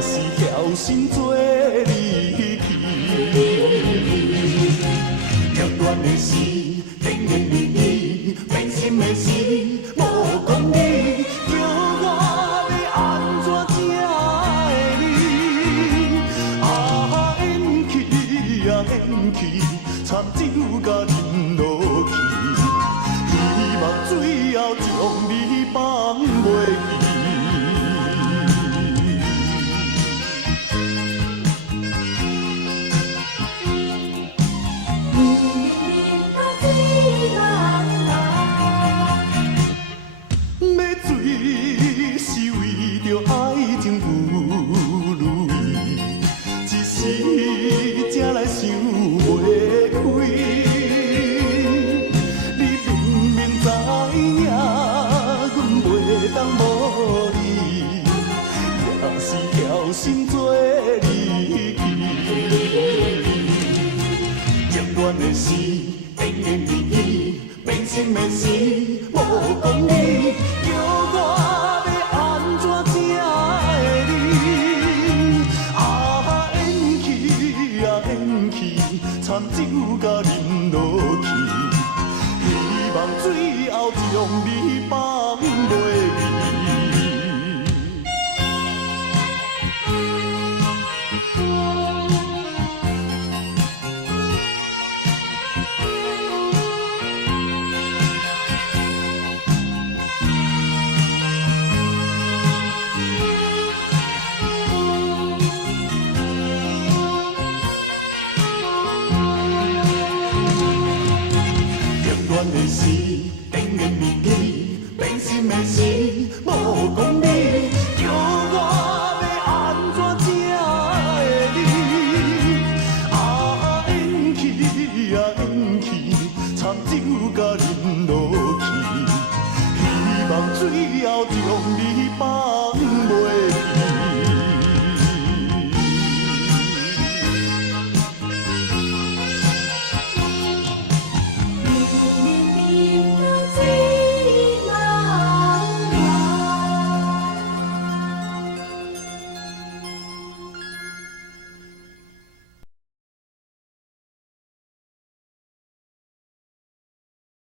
是侥幸做离去。遥远的事，甜言蜜语，变心的事，无讲理，叫我要安怎才会你？啊，缘去啊缘去，惨酒甲饮落去，希望最后将你放袂记。要醉是为着爱情有如意，一时才来想袂开。你明明知影，阮袂当无你，也是侥幸做离去。遥远的事，甜言蜜语，变心的事，无讲理，叫我要安怎才会你？啊，缘去啊缘去，惨酒甲饮落去，希望最后将你放袂记。遥远的事，甜言蜜语，变心的事，无讲理。